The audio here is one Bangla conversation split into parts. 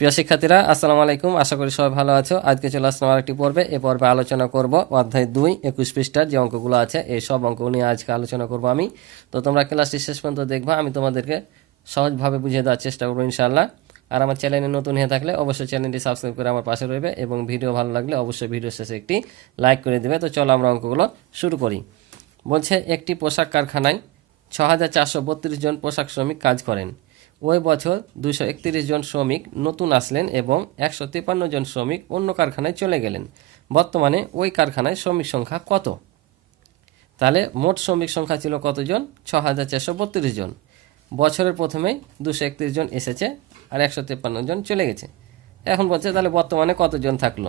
প্রিয় শিক্ষার্থীরা, আসসালামু আলাইকুম। আশা করি সবাই ভালো আছো। আজকে চলে আসলাম আরেকটি পর্বে। এ পর্বে আলোচনা করব অধ্যায় দুই, একুশ পৃষ্ঠার যে অঙ্কগুলো আছে, এই সব অঙ্ক নিয়ে আজকে আলোচনা করব আমি। তো তোমরা ক্লাসটি শেষ পর্যন্ত দেখবা, আমি তোমাদেরকে সহজভাবে বুঝিয়ে দেওয়ার চেষ্টা করব ইনশাআল্লাহ। আর আমার চ্যানেলে নতুন হয়ে থাকলে অবশ্যই চ্যানেলটি সাবস্ক্রাইব করে আমার পাশে রইবে এবং ভিডিও ভালো লাগলে অবশ্যই ভিডিও শেষে একটি লাইক করে দেবে। তো চলো আমরা অঙ্কগুলো শুরু করি। বলছে, একটি পোশাক কারখানায় ছ জন পোশাক শ্রমিক কাজ করেন। ওই বছর দুশো জন শ্রমিক নতুন আসলেন এবং একশো তিপ্পান্ন জন শ্রমিক অন্য কারখানায় চলে গেলেন। বর্তমানে ওই কারখানায় শ্রমিক সংখ্যা কত? তাহলে মোট শ্রমিক সংখ্যা ছিল কতজন? ছ হাজার চারশো বত্রিশ জন। বছরের প্রথমেই দুশো একত্রিশ জন এসেছে আর একশো তিপ্পান্ন জন চলে গেছে। এখন বলছে তাহলে বর্তমানে কতজন থাকল?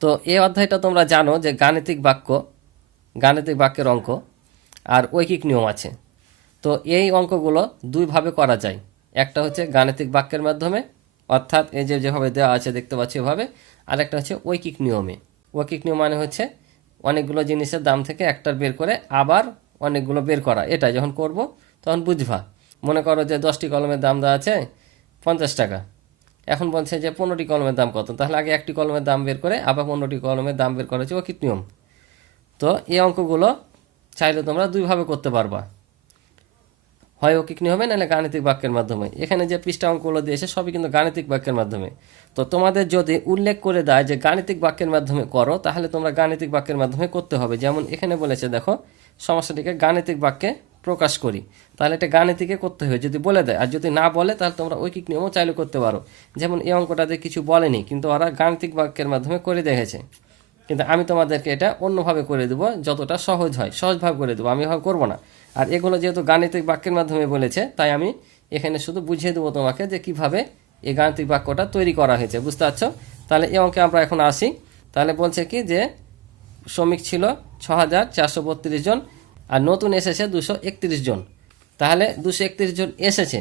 তো এই অধ্যায়টা তোমরা জানো যে গাণিতিক বাক্য, গাণিতিক বাক্যের অঙ্ক আর ঐকিক নিয়ম আছে। তো এই অঙ্কগুলো দুইভাবে করা যায়। একটা হচ্ছে গাণিতিক বাক্যের মাধ্যমে, অর্থাৎ এই যে যেভাবে দেওয়া আছে দেখতে পাচ্ছি ওভাবে আর একটা হচ্ছে ঐকিক নিয়মে। ঐকিক নিয়ম মানে হচ্ছে অনেকগুলো জিনিসের দাম থেকে একটার বের করে আবার অনেকগুলো বের করা। এটা যখন করব, তখন বুঝবা। মনে করো যে দশটি কলমের দাম দেওয়া আছে পঞ্চাশ টাকা। এখন বলছে যে পনেরোটি কলমের দাম কত? তাহলে আগে একটি কলমের দাম বের করে আবার পনেরোটি কলমের দাম বের করা হচ্ছে ঐকিক নিয়ম। তো এই অঙ্কগুলো চাইলে তোমরা দুইভাবে করতে পারবা। হয় ঐকিক নিয়মে নাহলে গাণিতিক বাক্যের মাধ্যমে। এখানে যে পৃষ্ঠা অঙ্কগুলো দিয়েছে, সবই কিন্তু গাণিতিক বাক্যের মাধ্যমে। তো তোমাদের যদি উল্লেখ করে দেয় যে গাণিতিক বাক্যের মাধ্যমে করো, তাহলে তোমরা গাণিতিক বাক্যের মাধ্যমে করতে হবে। যেমন এখানে বলেছে, দেখো, সমস্যাটিকে গাণিতিক বাক্যে প্রকাশ করি। তাহলে এটা গাণিতিকে করতে হবে, যদি বলে দেয়। আর যদি না বলে, তাহলে তোমরা ঐকিক নিয়মও চাইলে করতে পারো। যেমন এই অঙ্কটাতে কিছু বলেনি, কিন্তু ওরা গাণিতিক বাক্যের মাধ্যমে করে দেখেছে। কিন্তু আমি তোমাদেরকে এটা অন্যভাবে করে দেবো, যতটা সহজ হয়। সহজভাবে করে দেবো, আমি এভাবে করব না। আর এগুলো যেহেতু গাণিতিক বাক্যের মাধ্যমে বলেছে, তাই আমি এখানে শুধু বুঝিয়ে দেবো তোমাকে যে কীভাবে এই গাণিতিক বাক্যটা তৈরি করা হয়েছে, বুঝতে পারছ? তাহলে এ অঙ্কে আমরা এখন আসি। তাহলে বলছে কি যে শ্রমিক ছিল ছ হাজার চারশো বত্রিশ জন আর নতুন এসেছে দুশো একত্রিশ জন। তাহলে দুশো একত্রিশ জন এসেছে।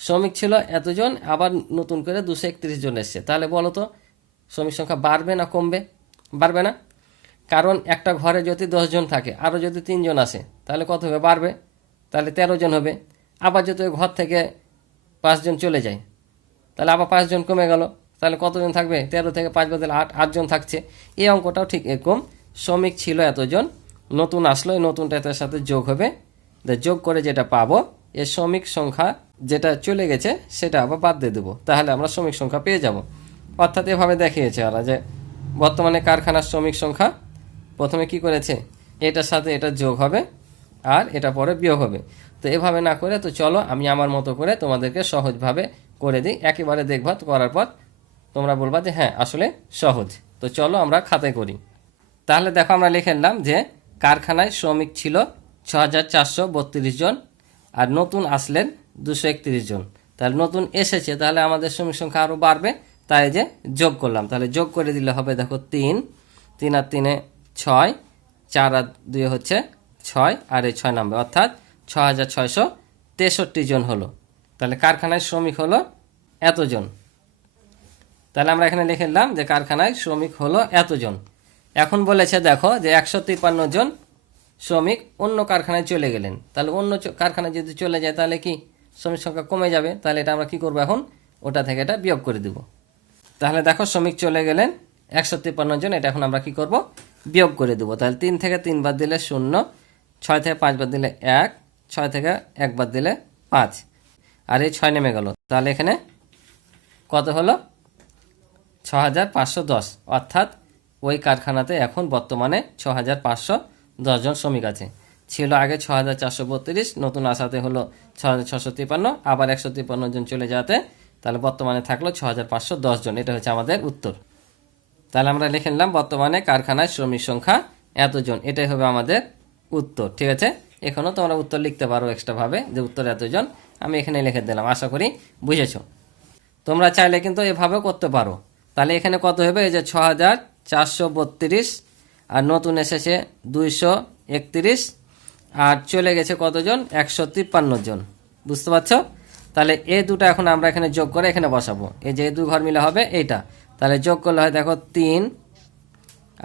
শ্রমিক ছিল এতজন, আবার নতুন করে দুশো একত্রিশ জন এসছে। তাহলে বলো তো, শ্রমিক সংখ্যা বাড়বে না কমবে? বাড়বে না? কারণ একটা ঘরে যদি দশজন থাকে আরও যদি তিনজন আসে, তাহলে কত হবে? বাড়বে। তাহলে তেরো জন হবে। আবার যদি ওই ঘর থেকে পাঁচজন চলে যায়, তাহলে আবার পাঁচজন কমে গেল। তাহলে কতজন থাকবে? তেরো থেকে পাঁচ বদলে আট, আটজন থাকছে। এই অঙ্কটাও ঠিক এরকম। শ্রমিক ছিল এতজন, নতুন আসলো, এই নতুনটা এটার সাথে যোগ হবে। যোগ করে যেটা পাবো, এ শ্রমিক সংখ্যা যেটা চলে গেছে, সেটা আবার বাদ দিয়ে দেবো। তাহলে আমরা শ্রমিক সংখ্যা পেয়ে যাব। অর্থাৎ এভাবে দেখিয়েছে ওরা যে বর্তমানে কারখানার শ্রমিক সংখ্যা প্রথমে কি করেছে? এটার সাথে এটা যোগ হবে আর এটা পরে বিয়োগ হবে। তো এভাবে না করে তো চলো আমি আমার মতো করে তোমাদেরকে সহজভাবে করে দিই। একেবারে দেখবা তো করার পর তোমরা বলবা যে হ্যাঁ আসলে সহজ। তো চলো আমরা খাতায় করি। তাহলে দেখো আমরা লিখে নিলাম যে কারখানায় শ্রমিক ছিল ছ জন আর নতুন আসলেন দুশো জন। তাহলে নতুন এসেছে, তাহলে আমাদের শ্রমিক সংখ্যা আরও বাড়বে। তাই যে যোগ করলাম। তাহলে যোগ করে দিলে হবে দেখো তিন। তিন আর তিনে ছয়, চার আর দুই হচ্ছে ছয়, আর এই ছয় নামবে অর্থাৎ ছ হাজার ছয়শো তেষট্টি জন হলো। তাহলে কারখানায় শ্রমিক হলো এতজন। তাহলে আমরা এখানে লিখে নিলাম যে কারখানায় শ্রমিক হলো এতজন। এখন বলেছে দেখো যে একশো তিপ্পান্ন জন শ্রমিক অন্য কারখানায় চলে গেলেন। তাহলে অন্য কারখানায় যদি চলে যায় তাহলে কি শ্রমিক সংখ্যা কমে যাবে? তাহলে এটা আমরা কি করব এখন? ওটা থেকে এটা বিয়োগ করে দেব। তাহলে দেখো শ্রমিক চলে গেলেন একশো তিপ্পান্ন জন, এটা এখন আমরা কি করব? বিয়োগ করে দেবো। তাহলে তিন থেকে তিন বাদ দিলে শূন্য, ছয় থেকে পাঁচ বাদ দিলে এক, ছয় থেকে এক বাদ দিলে পাঁচ। আর এই ছয় নেমে গেল। তাহলে এখানে কত হলো? ছ হাজার পাঁচশো দশ। অর্থাৎ ওই কারখানাতে এখন বর্তমানে ছ হাজার পাঁচশো দশজন শ্রমিক আছে। ছিল আগে ছ হাজার চারশো বত্রিশ, নতুন আসাতে হলো ছ হাজার ছশো তিপ্পান্ন আবার একশো তিপ্পান্ন জন চলে যাতে তাহলে বর্তমানে থাকল ছ হাজার পাঁচশো দশ জন। এটা হচ্ছে আমাদের উত্তর। তাহলে আমরা লিখে নিলাম, বর্তমানে কারখানায় শ্রমিক সংখ্যা এতজন। এটাই হবে আমাদের উত্তর, ঠিক আছে? এখনও তোমরা উত্তর লিখতে পারো এক্সট্রাভাবে যে উত্তর এতজন। আমি এখানে লিখে দিলাম, আশা করি বুঝেছ? তোমরা চাইলে কিন্তু এভাবেও করতে পারো। তাহলে এখানে কত হবে? এই যে ছ হাজার চারশো বত্রিশ, আর নতুন এসেছে দুইশো একত্রিশ, আর চলে গেছে কতজন? একশো তিপ্পান্ন জন। বুঝতে পারছ? তাহলে এই দুটো এখন আমরা এখানে যোগ করে এখানে বসাবো। এই যে এই দুই ঘর মিলে হবে এইটা। তাহলে যোগ করলে হয় দেখো তিন,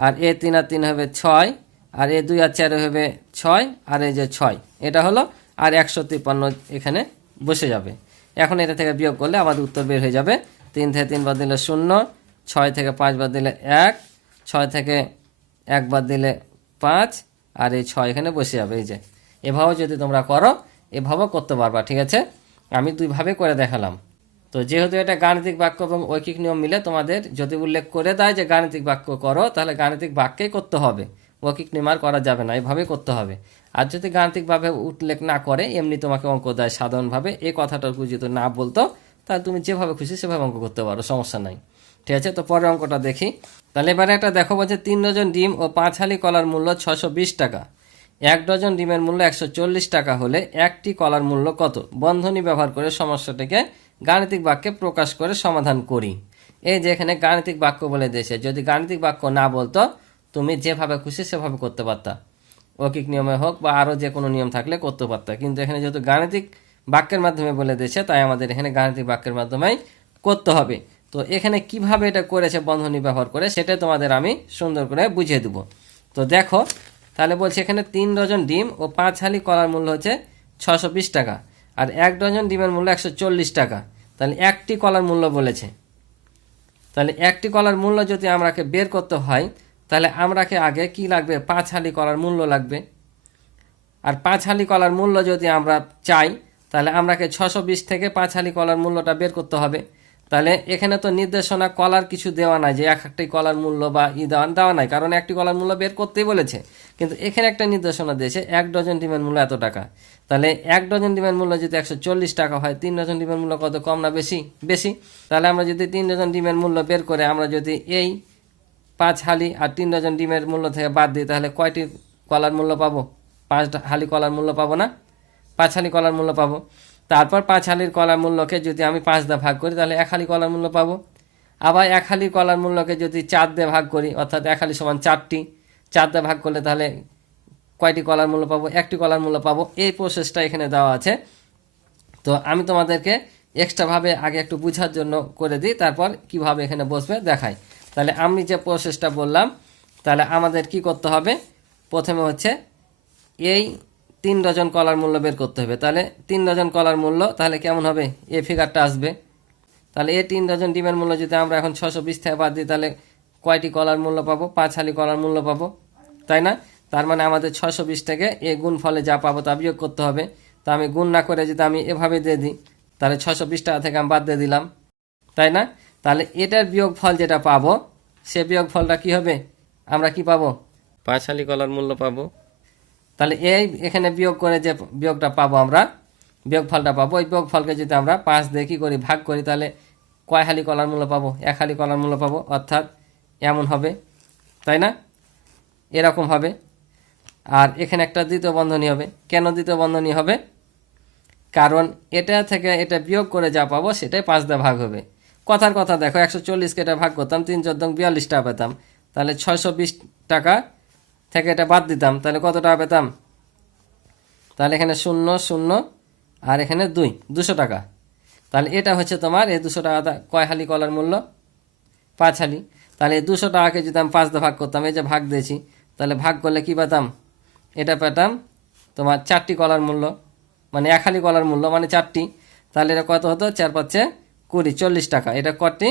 আর এ তিন আর তিন হবে ছয়, আর এ দুই আর চার হবে ছয়, আর এই যে ছয়। এটা হলো, আর একশো তিপ্পান্ন এখানে বসে যাবে। এখন এটা থেকে বিয়োগ করলে আমাদের উত্তর বের হয়ে যাবে। তিন থেকে তিন বাদ দিলে শূন্য, ছয় থেকে পাঁচ বাদ দিলে এক, ছয় থেকে এক বাদ দিলে পাঁচ, আর এই ছয় এখানে বসে যাবে। এই যে, এভাবেও যদি তোমরা করো, এভাবেও করতে পারবা, ঠিক আছে? আমি দুইভাবে করে দেখালাম। তো যেহেতু এটা গাণিতিক বাক্য এবং ঐকিক নিয়ম মিলে তোমাদের যদি উল্লেখ করে দেয় যে গাণিতিক বাক্য করো, তাহলে গাণিতিক বাক্যেই করতে হবে। ঐকিক নিয়ম আর করা যাবে না, এভাবেই করতে হবে। আর যদি গাণিতিকভাবে উল্লেখ না করে, এমনি তোমাকে অঙ্ক দেয় সাধারণভাবে এই কথাটাকে যদি না বলতো, তাহলে তুমি যেভাবে খুশি সেভাবে অঙ্ক করতে পারো, সমস্যা নাই। ঠিক আছে? তো পরের অঙ্কটা দেখি। তাহলে এবারে একটা দেখো বলছে, তিন ডজন ডিম ও পাঁচ হালি কলার মূল্য ছশো টাকা। এক ডজন ডিমের মূল্য একশো চল্লিশ টাকা হলে একটি কলার মূল্য কত? বন্ধনী ব্যবহার করে সমস্যাটিকে গাণিতিক বাক্যে প্রকাশ করে সমাধান করি। এই যে এখানে গাণিতিক বাক্য বলে দিয়েছে, যদি গাণিতিক বাক্য না বলতো, তুমি যেভাবে খুশি সেভাবে করতে পারতা। ঐকিক নিয়মে হোক বা আরও যে কোনো নিয়ম থাকলে করতে পারতা। কিন্তু এখানে যেহেতু গাণিতিক বাক্যের মাধ্যমে বলে দিয়েছে, তাই আমাদের এখানে গাণিতিক বাক্যের মাধ্যমেই করতে হবে। তো এখানে কীভাবে এটা করেছে বন্ধনী ব্যবহার করে সেটা তোমাদের আমি সুন্দর করে বুঝিয়ে দেবো। তো দেখো, তাহলে বলছে এখানে তিন ডজন ডিম ও পাঁচ হালি কলার মূল্য হচ্ছে ছশো টাকা। আর এক ডজন ডিমের মূল্য একশো চল্লিশ টাকা। তাহলে একটি কলার মূল্য বলেছে। তাহলে একটি কলার মূল্য যদি আমরাকে বের করতে হয়, তাহলে আমরাকে আগে কি লাগবে? পাঁচ হালি কলার মূল্য লাগবে। আর পাঁচ হালি কলার মূল্য যদি আমরা চাই, তাহলে আমরাকে ছশো বিশ থেকে পাঁচ হালি কলার মূল্যটা বের করতে হবে। তাহলে এখানে তো নির্দেশনা কলার কিছু দেওয়া নাই যে এক একটি কলার মূল্য বা ই দেওয়া দেওয়া নাই। কারণ একটি কলার মূল্য বের করতেই বলেছে। কিন্তু এখানে একটা নির্দেশনা দিয়েছে, এক ডজন ডিমের মূল্য এত টাকা। তাহলে এক ডজন ডিমের মূল্য যদি একশো চল্লিশ টাকা হয়, তিন ডজন ডিমের মূল্য কত? কম না বেশি? বেশি। তাহলে আমরা যদি তিন ডজন ডিমের মূল্য বের করে আমরা যদি এই পাঁচ হালি আর তিন ডজন ডিমের মূল্য থেকে বাদ দিই, তাহলে কয়টি কলার মূল্য পাবো? পাঁচ হালি কলার মূল্য পাবো না? পাঁচ হালি কলার মূল্য পাবো। তারপর পাঁচ হালির কলার মূল্যকে যদি আমি পাঁচ দা ভাগ করি, তাহলে এক হালি কলার মূল্য পাবো। আবার এক হালি কলার মূল্যকে যদি চার দিয়ে ভাগ করি, অর্থাৎ এক হালি সমান চারটি, চার দিয়ে ভাগ করলে তাহলে কয়টি কলার মূল্য পাবো? একটি কলার মূল্য পাবো। এই প্রসেসটা এখানে দেওয়া আছে। তো আমি তোমাদেরকে এক্সট্রাভাবে আগে একটু বোঝার জন্য করে দিই, তারপর কীভাবে এখানে বসবে দেখাই। তাহলে আমি যে প্রসেসটা বললাম, তাহলে আমাদের কি করতে হবে? প্রথমে হচ্ছে এই তিন ডজন কলার মূল্য বের করতে হবে। তাহলে তিন ডজন কলার মূল্য, তাহলে কেমন হবে? এ ফিগারটা আসবে। তাহলে এই তিন ডজন ডিমের মূল্য যদি আমরা এখন ছশো বিশ থেকে বাদ দিই, তাহলে কয়টি কলার মূল্য পাবো? পাঁচ হালি কলার মূল্য পাবো। তাই না? তার মানে আমাদের ছশো বিশ থেকে এ গুণ ফলে যা পাবো তা বিয়োগ করতে হবে। তা আমি গুণ না করে যদি আমি এভাবে দিয়ে দিই, তাহলে ছশো বিশ টাকা থেকে আমি বাদ দিয়ে দিলাম। তাই না? তাহলে এটার বিয়োগ ফল যেটা পাবো, সে বিয়োগ ফলটা কি হবে? আমরা কি পাবো? পাঁচ হালি কলার মূল্য পাবো। তাহলে এই এখানে বিয়োগ করে যে বিয়োগটা পাবো আমরা বিয়োগ ফলটা পাবো, ওই বিয়োগ ফলকে যদি আমরা পাঁচ দিয়ে কী করি, ভাগ করি, তাহলে কয় হালি কলার মূল্য পাবো? এক হালি কলার মূল্য পাবো, অর্থাৎ এমন হবে, তাই না? এরকম হবে। আর এখানে একটা দ্বিতীয় বন্ধনী হবে। কেন দ্বিতীয় বন্ধনী হবে? কারণ এটা থেকে এটা বিয়োগ করে যা পাবো, সেটাই পাঁচ দিয়ে ভাগ হবে। কথার কথা দেখো, একশো চল্লিশকে এটা ভাগ করতাম, তিন চোদ্দ বিয়াল্লিশ টাকা পেতাম। তাহলে ছয়শো বিশ টাকা থেকে এটা বাদ দিতাম, তাহলে কত টাকা পেতাম? তাহলে এখানে শূন্য শূন্য, আর এখানে দুই, দুশো টাকা। তাহলে এটা হচ্ছে তোমার, এই দুশো টাকা কয় হালি কলার মূল্য? পাঁচ হালি। তাহলে এই দুশো টাকাকে যদি আমি পাঁচ ভাগ করতাম, এই যে ভাগ দিয়েছি, তাহলে ভাগ করলে কি পেতাম? এটা পেতাম তোমার চারটি কলার মূল্য। মানে এক হালি কলার মূল্য মানে চারটি। তাহলে এটা কত হতো? চার পাচ্ছে কুড়ি, চল্লিশ টাকা। এটা কটি?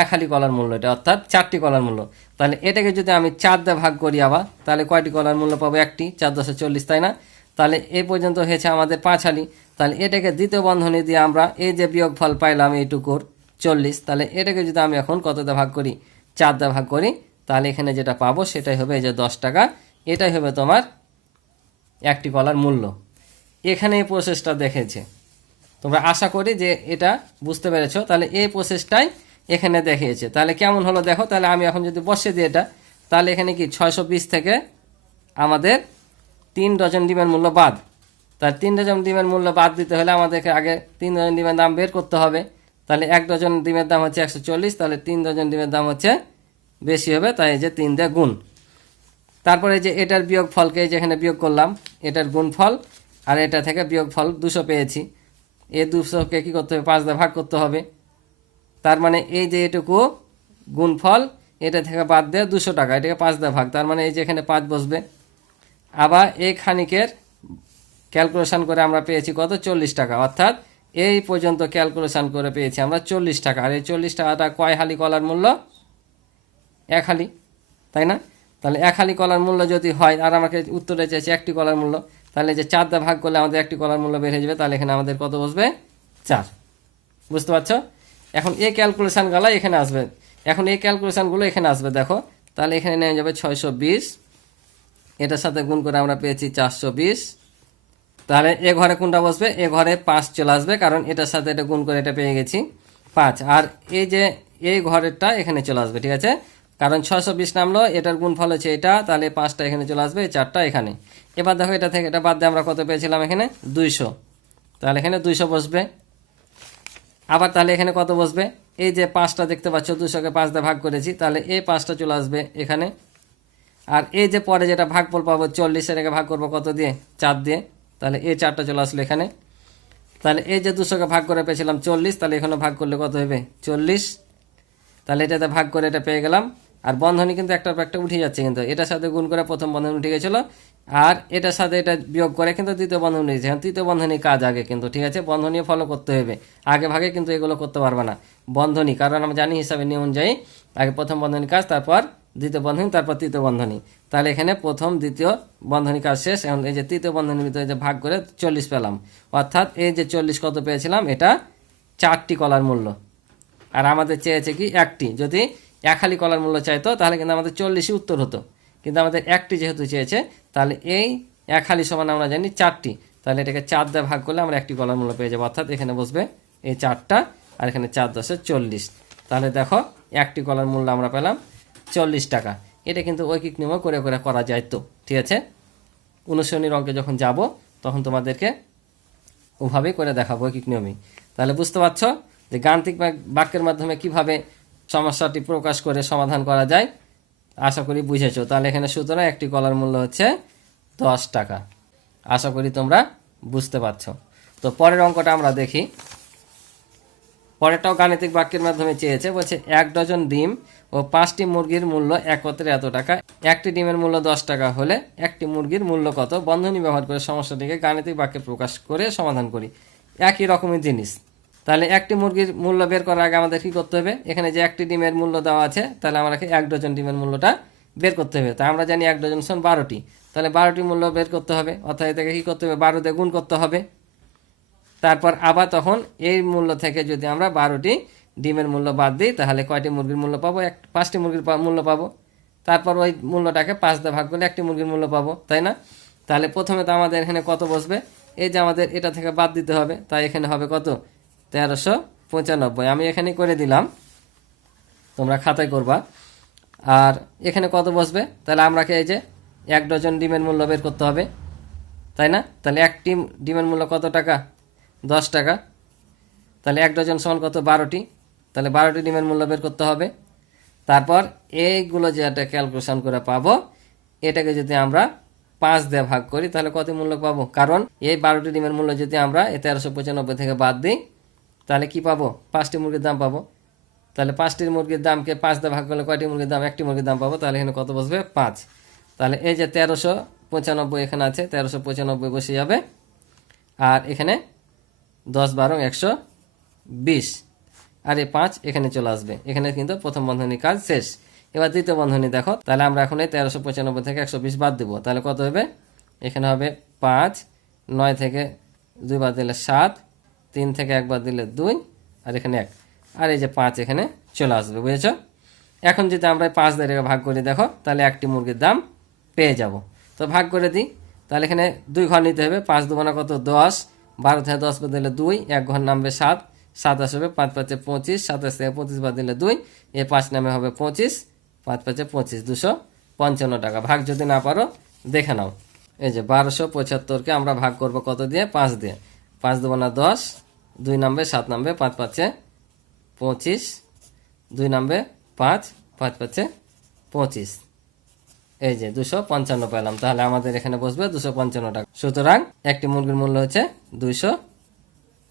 এক হালি কলার মূল্য এটা, অর্থাৎ চারটি কলার মূল্য। তাহলে এটাকে যদি আমি চার দিয়ে ভাগ করি আবার, তাহলে কয়টি কলার মূল্য পাবো? একটি, চার দশে চল্লিশ, তাই না? তাহলে এ পর্যন্ত হয়েছে আমাদের পাঁচ হালি তাহলে এটাকে দ্বিতীয় বন্ধনী দিয়ে আমরা এই যে বিয়োগ ফল পাইলাম এইটুকুর চল্লিশ, তাহলে এটাকে যদি আমি এখন কত দিয়ে ভাগ করি? চার দিয়ে ভাগ করি, তাহলে এখানে যেটা পাবো সেটাই হবে এই যে দশ টাকা। এটাই হবে তোমার একটি কলার মূল্য। এখানে এই প্রসেসটা দেখেছে। তোমরা আশা করি যে এটা বুঝতে পেরেছ। তাহলে এই প্রসেসটাই এখানে দেখিয়েছে। তাহলে কেমন হলো দেখো, তাহলে আমি এখন যদি বসে দিই এটা, তাহলে এখানে কি ছয়শো বিশ থেকে আমাদের তিন ডজন ডিমের মূল্য বাদ। তার তিন ডজন ডিমের মূল্য বাদ দিতে হলে আমাদেরকে আগে তিন ডজন ডিমের দাম বের করতে হবে। তাহলে এক ডজন ডিমের দাম হচ্ছে একশো চল্লিশ, তাহলে তিন ডজন ডিমের দাম হচ্ছে বেশি হবে, তাই যে তিন দিয়ে গুণ। তারপরে যে এটার বিয়োগ ফলকে যেখানে বিয়োগ করলাম, এটার গুণ ফল আর এটা থেকে বিয়োগ ফল দুশো পেয়েছি। এ দুশোকে কী করতে হবে? পাঁচ দিয়ে ভাগ করতে হবে। তার মানে এই যে এটুকু গুণফল, এটা থেকে বাদ দেয় দুশো টাকা, এটাকে পাঁচ দেয় ভাগ। তার মানে এই যে এখানে পাঁচ বসবে। আবার এই খানিকের ক্যালকুলেশন করে আমরা পেয়েছি কত? চল্লিশ টাকা। অর্থাৎ এই পর্যন্ত ক্যালকুলেশন করে পেয়েছি আমরা চল্লিশ টাকা। আর এই চল্লিশ টাকাটা কয় হালি কলার মূল্য? এক হালি, তাই না? তাহলে এক হালি কলার মূল্য যদি হয়, আর আমাকে উত্তরে চাইছে একটি কলার মূল্য, তাহলে যে চার দা ভাগ করলে আমাদের একটি কলার মূল্য বেড়ে যাবে, তাহলে এখানে আমাদের কত বসবে? চার। বুঝতে পারছ? এখন এই ক্যালকুলেশানগুলো এখানে আসবে। এখন এই ক্যালকুলেশানগুলো এখানে আসবে, দেখো। তাহলে এখানে নেমে যাবে ছয়শো বিশ। এটার সাথে গুণ করে আমরা পেয়েছি চারশো বিশ। তাহলে এ ঘরে কোনটা বসবে? এ ঘরে পাঁচ চলে আসবে, কারণ এটার সাথে এটা গুণ করে এটা পেয়ে গেছি পাঁচ। আর এই যে এই ঘরেরটা এখানে চলে আসবে, ঠিক আছে? কারণ ছশো বিশ নামলো, এটার গুণফল হচ্ছে এটা, তাহলে পাঁচটা এখানে চলে আসবে, চারটা এখানে। এবার দেখো এটা থেকে, এটা বাদ দিয়ে আমরা কত পেয়েছিলাম এখানে? দুইশো। তাহলে এখানে দুইশো বসবে। আবার তাহলে এখানে কত বসবে? এই যে পাঁচটা দেখতে পাচ্ছ, দুশোকে পাঁচ দিয়ে ভাগ করেছি, তাহলে এই পাঁচটা চলে আসবে এখানে। আর এই যে পরে যেটা ভাগ ভাগফল পাবো, চল্লিশ এটাকে ভাগ করব কত দিয়ে? চার দিয়ে। তাহলে এই চারটা চলে আসলো এখানে। তাহলে এই যে দুশোকে ভাগ করে পেয়েছিলাম চল্লিশ, তাহলে এখানে ভাগ করলে কত হবে? চল্লিশ। তাহলে এটাতে ভাগ করে এটা পেয়ে গেলাম আর বন্ধনী কিন্তু একটার পর একটা উঠে যাচ্ছে কিন্তু। এটার সাথে গুণ করে প্রথম বন্ধনী উঠে গেছিল। আর এটার সাথে এটা বিয়োগ করে কিন্তু তৃতীয় বন্ধনী উঠেছে তৃতীয় বন্ধনী কাজ আগে কিন্তু, ঠিক আছে? বন্ধনী ফলো করতে হবে। আগে ভাগে কিন্তু এগুলো করতে পারবে না। বন্ধনী, কারণ আমরা জানি হিসাবে নিয়ম অনুযায়ী আগে প্রথম বন্ধনী কাজ, তারপর দ্বিতীয় বন্ধনী, তারপর তৃতীয় বন্ধনী। তাহলে এখানে প্রথম, দ্বিতীয় বন্ধনী কাজ শেষ। এখন এই যে তৃতীয় বন্ধনীর ভিতরে যে ভাগ করে চল্লিশ পেলাম। অর্থাৎ এই যে চল্লিশ কত পেয়েছিলাম? এটা চারটি কলার মূল্য। আর আমাদের চেয়েছে কি? একটি। যদি এক হালি কলার মূল্য চাইতো, তাহলে কিন্তু আমাদের চল্লিশই উত্তর হতো। কিন্তু আমাদের একটি যেহেতু চেয়েছে, তাহলে এই এক হালি সমান আমরা জানি চারটি। তাহলে এটাকে চার দিয়ে ভাগ করলে আমরা একটি কলার মূল্য পেয়ে যাব, অর্থাৎ এখানে বসবে এই চারটা, আর এখানে চার দশে চল্লিশ। তাহলে দেখো, একটি কলার মূল্য আমরা পেলাম চল্লিশ টাকা। এটা কিন্তু ঐকিক নিয়মও করে করে করা যায় তো, ঠিক আছে? অনুশীলনীর অঙ্কে যখন যাব, তখন তোমাদেরকে ওভাবেই করে দেখাবো ঐকিক নিয়মেই। তাহলে বুঝতে পারছ যে গাণিতিক বাক- বাক্যের মাধ্যমে কীভাবে সমস্যাটি প্রকাশ করে সমাধান করা যায়। আশা করি বুঝেছ। তাহলে এখানে সুতরাং একটি কলার মূল্য হচ্ছে দশ টাকা। আশা করি তোমরা বুঝতে পারছ। তো পরের অঙ্কটা আমরা দেখি। পরেরটাও গাণিতিক বাক্যের মাধ্যমে চেয়েছে, বলছে, এক ডজন ডিম ও পাঁচটি মুরগির মূল্য একত্রে এত টাকা। একটি ডিমের মূল্য দশ টাকা হলে একটি মুরগির মূল্য কত? বন্ধনী ব্যবহার করে সমস্যাটিকে গাণিতিক বাক্যে প্রকাশ করে সমাধান করি। একই রকমের জিনিস। তাহলে একটি মুরগির মূল্য বের করার আগে আমাদের কী করতে হবে? এখানে যে একটি ডিমের মূল্য দেওয়া আছে, তাহলে আমাকে এক ডজন ডিমের মূল্যটা বের করতে হবে। তা আমরা জানি এক ডজন সন বারোটি। তাহলে বারোটি মূল্য বের করতে হবে। অর্থাৎ এটাকে কী করতে হবে? বারো দিয়ে গুণ করতে হবে। তারপর আবার তখন এই মূল্য থেকে যদি আমরা বারোটি ডিমের মূল্য বাদ দিই, তাহলে কয়টি মুরগির মূল্য পাবো? এক, পাঁচটি মুরগির মূল্য পাবো। তারপর ওই মূল্যটাকে পাঁচ দিয়ে ভাগ করলে একটি মুরগির মূল্য পাবো, তাই না? তাহলে প্রথমে তো আমাদের এখানে কত বসবে? এই যে আমাদের এটা থেকে বাদ দিতে হবে, তাই এখানে হবে কত? তেরোশো পঁচানব্বই। আমি এখানে করে দিলাম। তোমরা খাতায় করবা। আর এখানে কত বসবে? তাহলে আমরাকে এই যে এক ডজন ডিমের মূল্য বের করতে হবে। তাই না? তাহলে একটি ডিমের মূল্য কত টাকা? দশ টাকা। তাহলে এক ডজন সমান কত? বারোটি। তাহলে বারোটি ডিমের মূল্য বের করতে হবে। তারপর এইগুলো যেটা ক্যালকুলেশন করে পাবো, এটাকে যদি আমরা পাঁচ দিয়ে ভাগ করি, তাহলে কত মূল্য পাবো? কারণ এই বারোটি ডিমের মূল্য যদি আমরা এই তেরোশো পঁচানব্বই থেকে বাদ দিই তাহলে কি পাবো? পাঁচটি মুরগির দাম পাবো। তাহলে পাঁচটির মুরগির দামকে পাঁচ দিয়ে ভাগ করলে কয়টি মুরগির দাম? একটি মুরগির দাম পাবো। তাহলে এখানে কত বসবে? পাঁচ। তাহলে এই যে তেরোশো পঁচানব্বই এখানে আছে, তেরোশো পঁচানব্বই বসে যাবে। আর এখানে দশ, বারো, একশো, বিশ। আর এই পাঁচ এখানে চলে আসবে। এখানে কিন্তু প্রথম বন্ধনী কাজ শেষ। এবার দ্বিতীয় বন্ধনী দেখো। তাহলে আমরা এখন এই তেরোশো পঁচানব্বই থেকে একশো বিশ বাদ দেবো। তাহলে কত হবে? এখানে হবে পাঁচ, নয় থেকে দুই বাদ দিলে সাত তিন থেকে একবার দিলে দুই, আর এখানে এক। আর এই যে পাঁচ এখানে চলে আসবে, বুঝেছ? এখন যদি আমরা পাঁচ দিয়ে ভাগ করে, দেখো, তাহলে একটি মুরগির দাম পেয়ে যাব। তো ভাগ করে দিই, তাহলে এখানে দুই ঘর নিতে হবে। পাঁচ দুবানা কত? দশ। বারো থেকে দশ বাদ দিলে দুই, এক ঘর নামবে সাত। সাতাশ হবে পাঁচ পাঁচে পঁচিশ, সাতাশ থেকে পঁচিশ বাদ দিলে দুই, এ পাঁচ নামে হবে পঁচিশ, পাঁচ পাঁচে পঁচিশ, দুশো পঞ্চান্ন টাকা। ভাগ যদি না পারো, দেখে নাও। এই যে বারোশো পঁচাত্তরকে আমরা ভাগ করব কত দিয়ে? পাঁচ দিয়ে। পাঁচ দুবানা দশ দুই নামবে, সাত নামবে, পাঁচ পাঁচে পঁচিশ। দুই নামবে, পাঁচ পাঁচ পাঁচে পঁচিশ। এই যে দুশো পঞ্চান্ন পেলাম। তাহলে আমাদের এখানে বসবে দুশো পঞ্চান্ন টাকা। সুতরাং একটি মুরগির মূল্য হচ্ছে দুইশো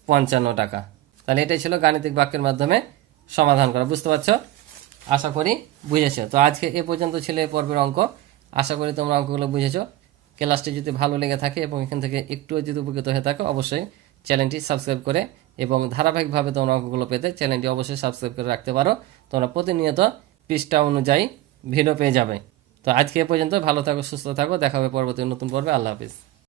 পঞ্চান্ন টাকা। তাহলে এটাই ছিল গাণিতিক বাক্যের মাধ্যমে সমাধান করা। বুঝতে পারছ? আশা করি বুঝেছ। তো আজকে এ পর্যন্ত ছিল এই পর্বের অঙ্ক। আশা করি তোমরা অঙ্কগুলো বুঝেছ। ক্লাসটি যদি ভালো লেগে থাকে এবং এখান থেকে একটু যদি উপকৃত হয়ে থাকো, অবশ্যই চ্যানেলটি সাবস্ক্রাইব করে এবং ধারাবাহিকভাবে তোমরা অঙ্কগুলো পেতে চ্যানেলটি অবশ্যই সাবস্ক্রাইব করে রাখতে পারো। তোমরা প্রতিনিয়ত পৃষ্ঠা অনুযায়ী ভিডিও পেয়ে যাবে। তো আজকে এ পর্যন্ত ভালো থাকো, সুস্থ থাকো, দেখা হবে পরবর্তী নতুন পর্বে। আল্লাহ হাফিজ।